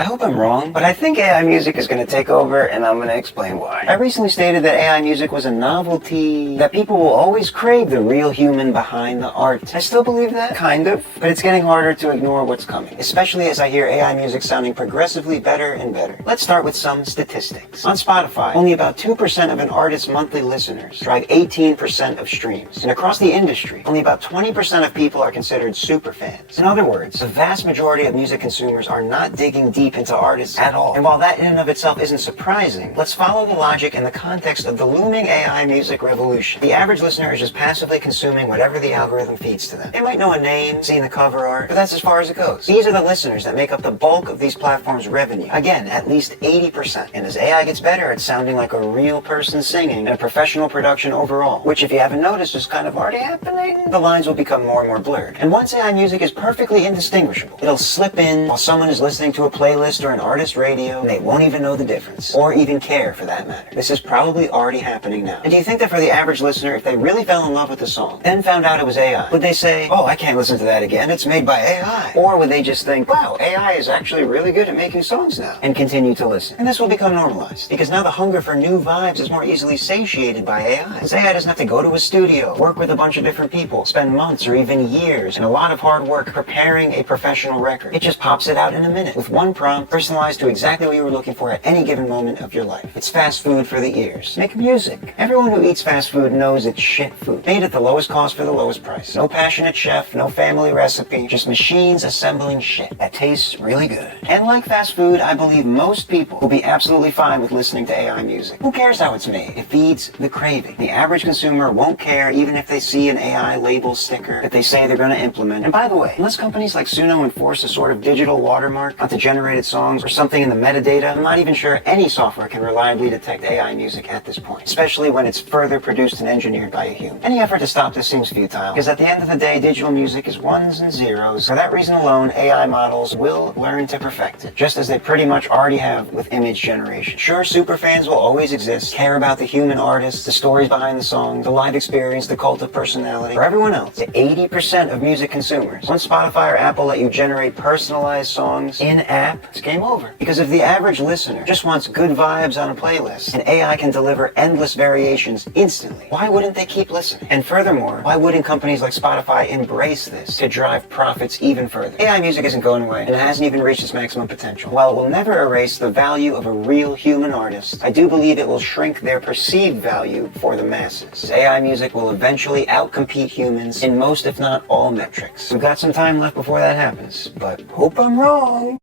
I hope I'm wrong, but I think AI music is going to take over, and I'm going to explain why. I recently stated that AI music was a novelty, that people will always crave the real human behind the art. I still believe that, kind of, but it's getting harder to ignore what's coming, especially as I hear AI music sounding progressively better and better. Let's start with some statistics. On Spotify, only about 2% of an artist's monthly listeners drive 18% of streams, and across the industry, only about 20% of people are considered superfans. In other words, the vast majority of music consumers are not digging deep into artists at all. And while that in and of itself isn't surprising, let's follow the logic in the context of the looming AI music revolution. The average listener is just passively consuming whatever the algorithm feeds to them. They might know a name, seen the cover art, but that's as far as it goes. These are the listeners that make up the bulk of these platforms' revenue. Again, at least 80%. And as AI gets better at sounding like a real person singing and a professional production overall, which if you haven't noticed is kind of already happening, the lines will become more and more blurred. And once AI music is perfectly indistinguishable, it'll slip in while someone is listening to a playlist or an artist radio, and they won't even know the difference, or even care for that matter. This is probably already happening now. And do you think that for the average listener, if they really fell in love with the song, then found out it was AI, would they say, oh, I can't listen to that again, it's made by AI? Or would they just think, wow, AI is actually really good at making songs now, and continue to listen? And this will become normalized, because now the hunger for new vibes is more easily satiated by AI. Because AI doesn't have to go to a studio, work with a bunch of different people, spend months or even years, and a lot of hard work preparing a professional record. It just pops it out in a minute, with one prompt, personalized to exactly what you were looking for at any given moment of your life. It's fast food for the ears. Make music. Everyone who eats fast food knows it's shit food. Made at the lowest cost for the lowest price. No passionate chef, no family recipe, just machines assembling shit that tastes really good. And like fast food, I believe most people will be absolutely fine with listening to AI music. Who cares how it's made? It feeds the craving. The average consumer won't care even if they see an AI label sticker that they say they're going to implement. And by the way, unless companies like Suno enforce a sort of digital watermark onto generated songs or something in the metadata, I'm not even sure any software can reliably detect AI music at this point, especially when it's further produced and engineered by a human. Any effort to stop this seems futile, because at the end of the day, digital music is ones and zeros. For that reason alone, AI models will learn to perfect it, just as they pretty much already have with image generation. Sure, superfans will always exist, care about the human artists, the stories behind the song, the live experience, the cult of personality. For everyone else, the 80% of music consumers, once Spotify or Apple let you generate personalized songs in-app, it's game over. Because if the average listener just wants good vibes on a playlist, and AI can deliver endless variations instantly, why wouldn't they keep listening? And furthermore, why wouldn't companies like Spotify embrace this to drive profits even further? AI music isn't going away, and it hasn't even reached its maximum potential. While it will never erase the value of a real human artist, I do believe it will shrink their perceived value for the masses. AI music will eventually outcompete humans in most, if not all, metrics. We've got some time left before that happens, but hope I'm wrong.